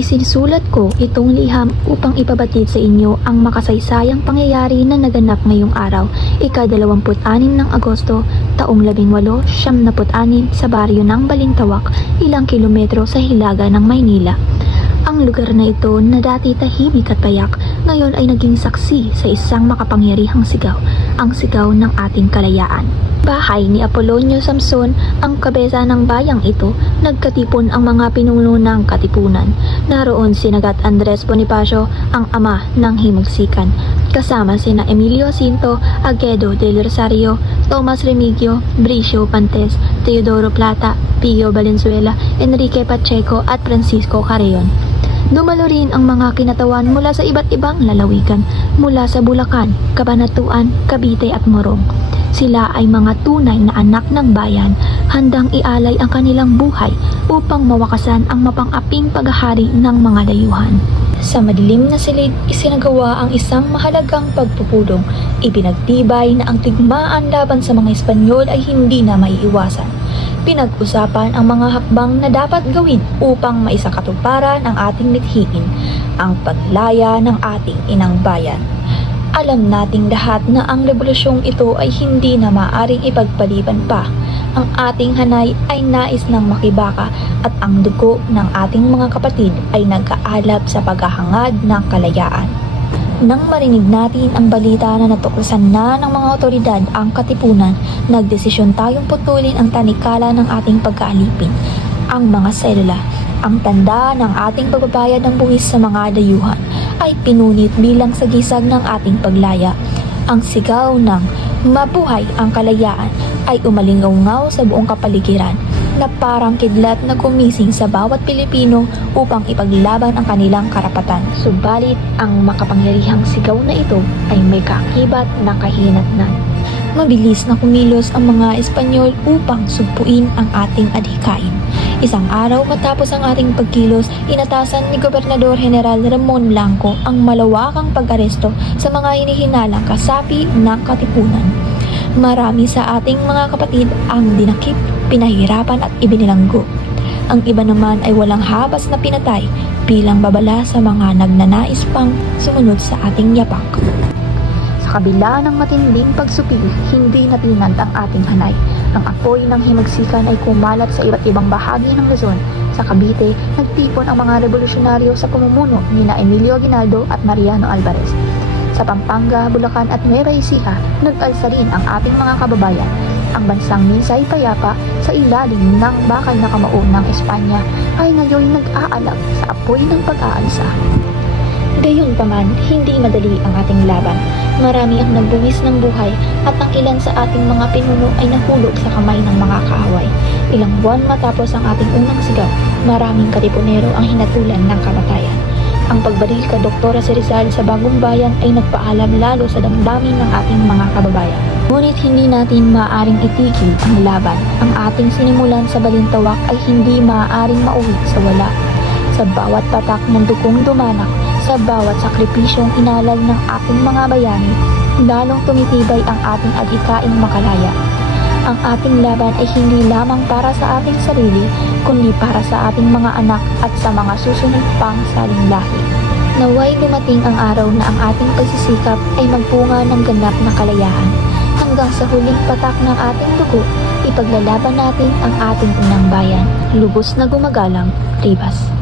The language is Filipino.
Isinusulat ko itong liham upang ipabatid sa inyo ang makasaysayang pangyayari na naganap ngayong araw, ika-26 ng Agosto, taong 1876 sa baryo ng Balintawak, ilang kilometro sa hilaga ng Maynila. Ang lugar na ito na dati tahimik at payak, ngayon ay naging saksi sa isang makapangyarihang sigaw, ang sigaw ng ating kalayaan. Bahay ni Apolonio Samson ang kabeza ng bayang ito, nagkatipon ang mga pinuno ng katipunan. Naroon si Nagat Andres Bonifacio, ang ama ng himagsikan, kasama sina Emilio Jacinto, Aguedo del Rosario, Tomas Remigio, Bricio Pantes, Teodoro Plata, Pio Valenzuela, Enrique Pacheco at Francisco Carreon. Dumalo rin ang mga kinatawan mula sa iba't ibang lalawigan, mula sa Bulacan, Cabanatuan, Cavite at Morong. Sila ay mga tunay na anak ng bayan, handang ialay ang kanilang buhay upang mawakasan ang mapang-aping paghahari ng mga dayuhan. Sa madilim na silid, isinagawa ang isang mahalagang pagpupulong. Ipinagtibay na ang tigmaan laban sa mga Espanyol ay hindi na maiiwasan. Pinag-usapan ang mga hakbang na dapat gawin upang maisakatuparan ang ating mithiin, ang paglaya ng ating inang bayan. Alam nating lahat na ang revolusyong ito ay hindi na maaring ipagpaliban pa. Ang ating hanay ay nais ng makibaka at ang dugo ng ating mga kapatid ay nag-aalab sa paghahangad ng kalayaan. Nang marinig natin ang balita na natuklasan na ng mga otoridad ang katipunan, nagdesisyon tayong putulin ang tanikala ng ating pagkaalipin, ang mga selula. Ang tanda ng ating pagbabayad ng buwis sa mga dayuhan ay pinunit bilang sagisag ng ating paglaya. Ang sigaw ng "Mabuhay ang kalayaan" ay umalingaw-ngaw sa buong kapaligiran, na parang kidlat na gumising sa bawat Pilipino upang ipaglaban ang kanilang karapatan. Subalit, ang makapangyarihang sigaw na ito ay may kaakibat na kahinatnan. Mabilis na kumilos ang mga Espanyol upang sugpuin ang ating adhikain. Isang araw matapos ang ating pagkilos, inatasan ni Gobernador General Ramon Blanco ang malawakang pag-aresto sa mga hinihinalang kasapi ng katipunan. Marami sa ating mga kapatid ang dinakip, pinahirapan at ibinilanggo. Ang iba naman ay walang habas na pinatay bilang babala sa mga nagnanais pang sumunod sa ating yapak. Sa kabila ng matinding pagsupil, hindi natinag ang ating hanay. Ang apoy ng himagsikan ay kumalat sa iba't ibang bahagi ng Luzon. Sa Cavite, nagtipon ang mga revolusyonaryo sa pamumuno nina Emilio Aguinaldo at Mariano Alvarez. Sa Pampanga, Bulacan at Nueva Ecija, nag-alsa rin ang ating mga kababayan. Ang bansang minsay payapa sa ilalim ng bakal na kamao ng Espanya ay ngayon nag-aalab sa apoy ng pag-aalsa. Gayunpaman, hindi madali ang ating laban. Marami ang nagbuwis ng buhay at ang ilan sa ating mga pinuno ay nahulog sa kamay ng mga kaaway. Ilang buwan matapos ang ating unang sigaw, maraming katipunero ang hinatulan ng kamatayan. Ang pagbaril ka Doktora Rizal sa Bagong Bayan ay nagpaalam lalo sa damdamin ng ating mga kababayan. Ngunit hindi natin maaaring itigil ang laban. Ang ating sinimulan sa Balintawak ay hindi maaaring mauwi sa wala. Sa bawat patak ng dugong dumanak, sa bawat sakripisyong inalay ng ating mga bayani, lalong tumitibay ang ating adhikaing makalaya. Ang ating laban ay hindi lamang para sa ating sarili, kundi para sa ating mga anak at sa mga susunod pang saling lahi. Naway lumating ang araw na ang ating pagsisikap ay magbunga ng ganap na kalayaan. Hanggang sa huling patak ng ating dugo, ipaglalaban natin ang ating unang bayan. Lubos na gumagalang, Rivas.